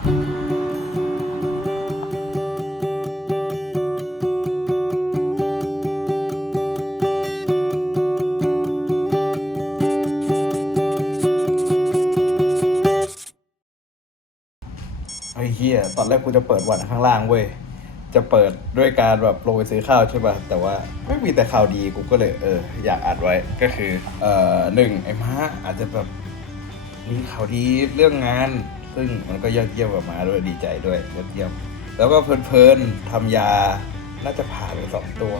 ไอ้เฮียตอนแรกกูจะเปิดวันข้างล่างเว้ย จะเปิดด้วยการแบบลงไปซื้อข้าวใช่ป่ะ แต่ว่าไม่มีแต่ข่าวดีกูก็เลยเอออยากอัดไว้ ก็คือ เอ่อหนึ่งไอ้ม้าอาจจะแบบมีข่าวดีเรื่องงาน ซึ่งมันก็ยอดเยี่ยมกับมาด้วยดีใจด้วยยอดเยี่ยม แล้วก็เพลินๆทำยาน่าจะผ่านไปสองตัว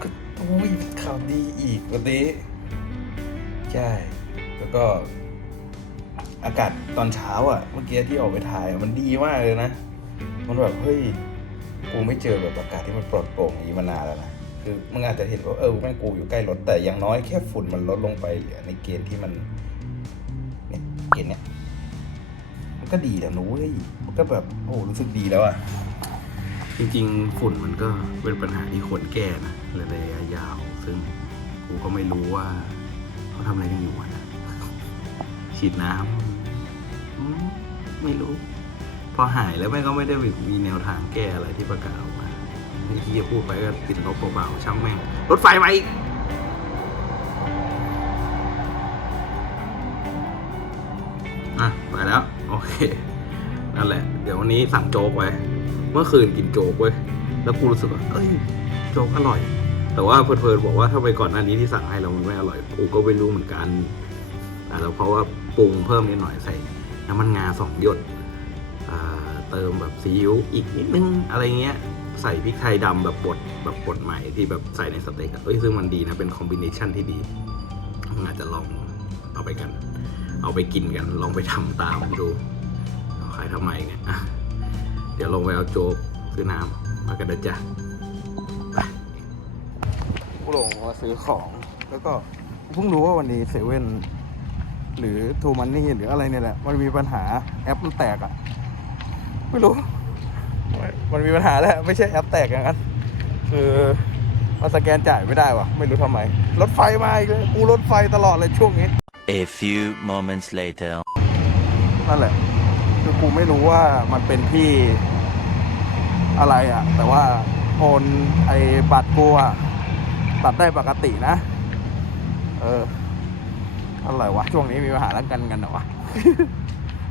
ก็โอ้ยข่าวดีอีกวันนี้ใช่แล้วก็อากาศตอนเช้าอะ เมื่อกี้ที่ออกไปถ่ายมันดีมากเลยนะ มันแบบเฮ้ยกูไม่เจอแบบอากาศที่มันปลอดโปร่งอย่างนี้มานานแล้วนะคือมึงอาจจะเห็นว่าเออแม่งกูอยู่ใกล้รถแต่อย่างน้อยแค่ฝุ่นมันลดลงไปเหลือในเกณฑ์ที่มันเนี่ยเกณฑ์เนี้ย ก็ดีแล้วนุ้ยมันก็แบบโอ้รู้สึกดีแล้วอะจริงๆ ฝุ่นมันก็เป็นปัญหาที่ควรแก้นะระยะยาว ซึ่งกูก็ไม่รู้ว่าเขาทำอะไรกันอยู่อะนะฉีดน้ำไม่รู้ พอหายแล้วแม่ก็ไม่ได้มีแนวทางแก้อะไรที่ประกาศออกมาไอ้ที่จะพูดไปก็ติดลบเบาๆช่างแม่งรถไฟมาอีกอะไปแล้ว อเค นั่นแหละ เดี๋ยววันนี้สั่งโจ๊กไว้ เมื่อคืนกินโจ๊กเว้ย แล้วกูรู้สึกว่าเอ้ย โจ๊กอร่อย แต่ว่าเพลินๆบอกว่าถ้าไปก่อนหน้านี้ที่สั่งให้เรามันไม่อร่อย กูก็ไม่รู้เหมือนกันอาจจะเพราะว่าปรุงเพิ่มนิดหน่อยใส่น้ำมันงาสองหยดเติมแบบซีอิ๊วอีกนิดนึงอะไรเงี้ย ใส่พริกไทยดำแบบบดแบบบดใหม่ที่แบบใส่ในสเต็กเอ้ยซึ่งมันดีนะ เป็นคอมบิเนชันที่ดีอาจจะลองเอาไปกัน เอาไปกินกัน ลองไปทำตามดูขายทำไมเนี่ยเดี๋ยวลงไปเอาโจ๊กซื้อน้ำมากันนะจ๊ะกูหลงมาซื้อของแล้วก็เพิ่งรู้ว่าวันนี้เซเว่นหรือทูมันนี่หรืออะไรเนี่ยแหละ มันมีปัญหาแอปมันแตกอะ่ะ ไม่รู้ มันมีปัญหาแล้วไม่ใช่แอปแตกอย่างนั้นคือมันสแกนจ่ายไม่ได้วะไม่รู้ทำไม รถไฟมาอีกเลยกูรถไฟตลอดเลยช่วงนี้ A few moments later. นั่นแหละ คือกูไม่รู้ว่ามันเป็นที่อะไรอะ่ะ แต่ว่าโอนไอ้บัตรกูอะ่ะตัดได้ปกตินะ เอออะไรวะ ช่วงนี้มีปัญหาเรื่องกันกันเหรอวะ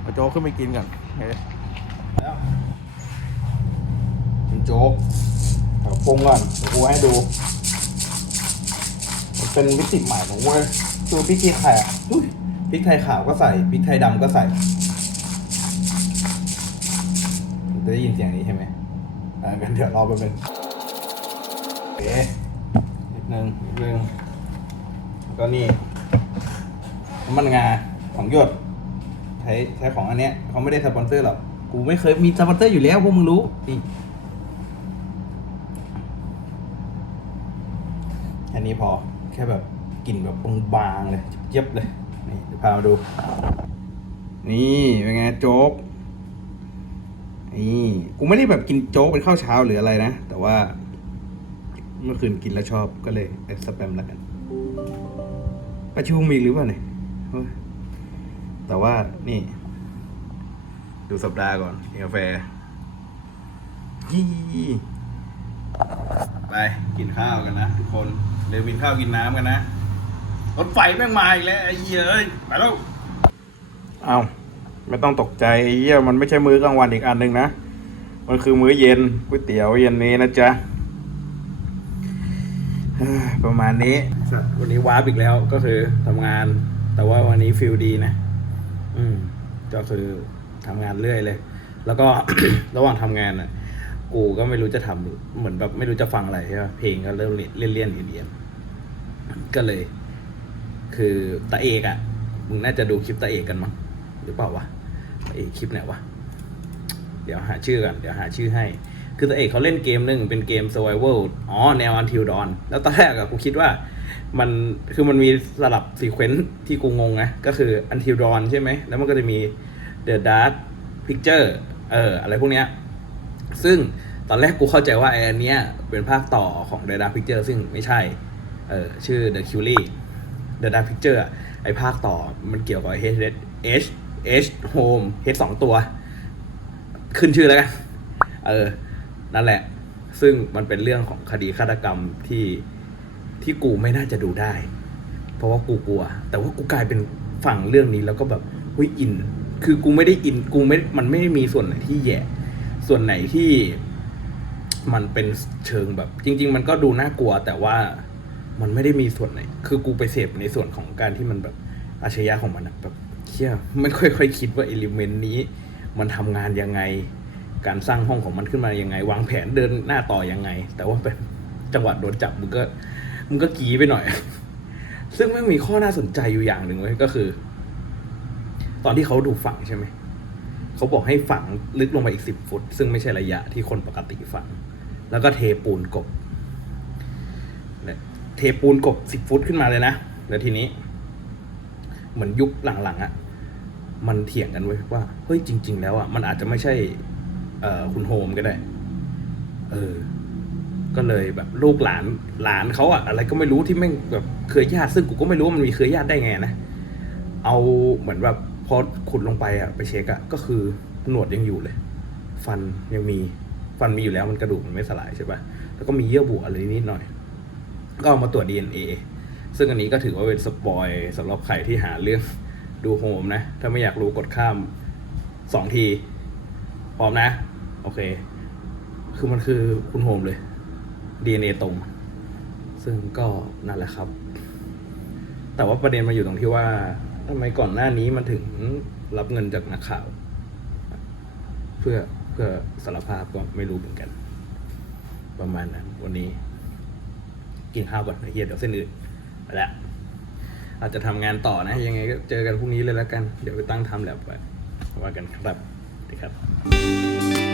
เอาโจ๊กขึ้นไปกินก่อนเฮ้ยแล้วกินโจ๊กเดี๋ยวปรุงก่อนเดี๋ยวกูให้ดู มันเป็นวิธีใหม่ของเว้ย คือพริกขี้ไข่อะอุ้ยพริกไทยขาวก็ใส่พริกไทยดำก็ใส่จะได้ยินเสียงนี้ใช่ไหมอ่ากันเดี๋ยวรอแป๊บนึงโอเคนิดนึงนิดนึงแล้วก็นี่น้ำมันงาของหยด ใช้ใช้ของอันเนี้ยเขาไม่ได้สปอนเซอร์หรอก กูไม่เคยมีสปอนเซอร์อยู่แล้วพวกมึงรู้นี่แค่นี้พอ แค่แบบ กลิ่นแบบบางๆเลยเย็บเลยนี่เดี๋ยวพามาดู นี่เป็นไงโจ๊กนี่กูไม่ได้แบบกินโจ๊กเป็นข้าวเช้าหรืออะไรนะ แต่ว่า เมื่อคืนกินแล้วชอบก็เลยเอ็กซ์แปมแล้วกัน ประชุมมีหรือเปล่าเนี่ยแต่ว่านี่ ดูสัปดาห์ก่อนกินกาแฟยี่ไปกินข้าวกันนะทุกคนเร็วกินข้าวกินน้ำกันนะ รถไฟแม่งมาอีกแล้วไอ้เหี้ยเอ้ยไปแล้วเอาไม่ต้องตกใจไอ้เหี้ยมันไม่ใช่มื้อกลางวันอีกอันหนึ่งนะ มันคือมื้อเย็นก๋วยเตี๋ยวเย็นนี้นะจ๊ะเฮ้ยประมาณนี้วันนี้วาร์ปอีกแล้วก็คือทำงาน แต่ว่าวันนี้ฟิลดีนะ อืมก็คือทำงานเรื่อยเลย แล้วก็ ระหว่างทำงานอะ กูก็ไม่รู้จะทำเหมือนแบบไม่รู้จะฟังอะไรใช่ป่ะเพลงก็เริ่มเลี่ยนเลี่ยนๆเรียนๆก็เลย คือตาเอกอะ่ะมึงน่าจะดูคลิปตาเอกกันมั้งหรือเปล่าวะตาเอกคลิปไหนวะเดี๋ยวหาชื่อกันเดี๋ยวหาชื่อให้ คือตาเอกเขาเล่นเกมหนึ่งเป็นเกม survival อ๋อแนว Until Dawn แล้วตอนแรกอะกูคิดว่ามันคือมันมีสลับซีเควนซ์ที่กูงงนะก็คือ Until Dawn ใช่ไหมแล้วมันก็จะมี The Dark Picture เอออะไรพวกเนี้ยซึ่งตอนแรกกูเข้าใจว่าไอ้อันเนี้ยเป็นภาคต่อของ The Dark Picture ซึ่งไม่ใช่ เออชื่อ The Curie The Dark Picture อะไอภาคต่อมันเกี่ยวกับ H H H Home H สองตัว ขึ้นชื่อแล้วกันเออ นั่นแหละ ซึ่งมันเป็นเรื่องของคดีฆาตกรรมที่ที่กูไม่น่าจะดูได้ เพราะว่ากูกลัว แต่ว่ากูกลายเป็นฝั่งเรื่องนี้แล้วก็แบบเฮ้ยอิน คือกูไม่ได้อินกูไม่มันไม่ได้มีส่วนไหนที่แย่ส่วนไหนที่มันเป็นเชิงแบบ จริง ๆ มันก็ดูน่ากลัวแต่ว่า มันไม่ได้มีส่วนไหน คือกูไปเสพในส่วนของการที่มันแบบอาชญาของมันแบบเชี่ยไม่ค่อยค่อยคิดว่าเอลิเมนต์นี้ มันทำงานยังไง การสร้างห้องของมันขึ้นมายังไง วางแผนเดินหน้าต่อยังไง แต่ว่าเป็นจังหวะโดนจับมึงก็มึงก็กีไปหน่อย ซึ่งไม่งมีข้อน่าสนใจอยู่อย่างหนึ่งเว้ก็คือ ตอนที่เขาดูฝังใช่ไหมเขาบอกให้ฝังลึกลงไปอีกสิบฟุต ซึ่งไม่ใช่ระยะที่คนปกติฝัง แล้วก็เทปูนกบ เทปูนกบสิบฟุตขึ้นมาเลยนะ แล้วทีนี้ เหมือนยุคหลังๆอะ่ะ มันเถียงกันเว้ว่า เฮ้ยจริง ๆ แล้วอะ่ะ มันอาจจะไม่ใช่เอ่อคุณโฮมก็ได้ เออ ก็เลยแบบลูกหลานหลานเขาอะอะไรก็ไม่รู้ที่แม่งแบบเครือญาติซึ่งกูก็ไม่รู้ว่ามันมีเครือญาติได้ไงนะ เอาเหมือนแบบพอขุดลงไปอะไปเช็คอะก็คือหนวดยังอยู่เลย ฟันยังมีฟันมีอยู่แล้วมันกระดูกมันไม่สลายใช่ปะแล้วก็มีเยื่อบุอะไรนิดหน่อย ก็เอามาตรวจ DNA ซึ่งอันนี้ก็ถือว่าเป็นสปอยสำหรับใครที่หาเรื่องดูโฮมนะ ถ้าไม่อยากรู้กดข้ามสองทีพร้อมนะ โอเค คือมันคือคุณโฮมเลย DNA ตรง ซึ่งก็นั่นแหละครับ แต่ว่าประเด็นมาอยู่ตรงที่ว่าทำไมก่อนหน้านี้มันถึงรับเงินจากนักข่าว เพื่อเพื่อสารภาพก็ไม่รู้เหมือนกัน ประมาณนั้นวันนี้ กินข้าวก่อนนะเฮียเดี๋ยวเส้นอื่นไปแล้วอาจจะทำงานต่อนะ ยังไงก็เจอกันพรุ่งนี้เลยแล้วกัน เดี๋ยวไปตั้งทำแลบไว้ว่ากันครับดีครับ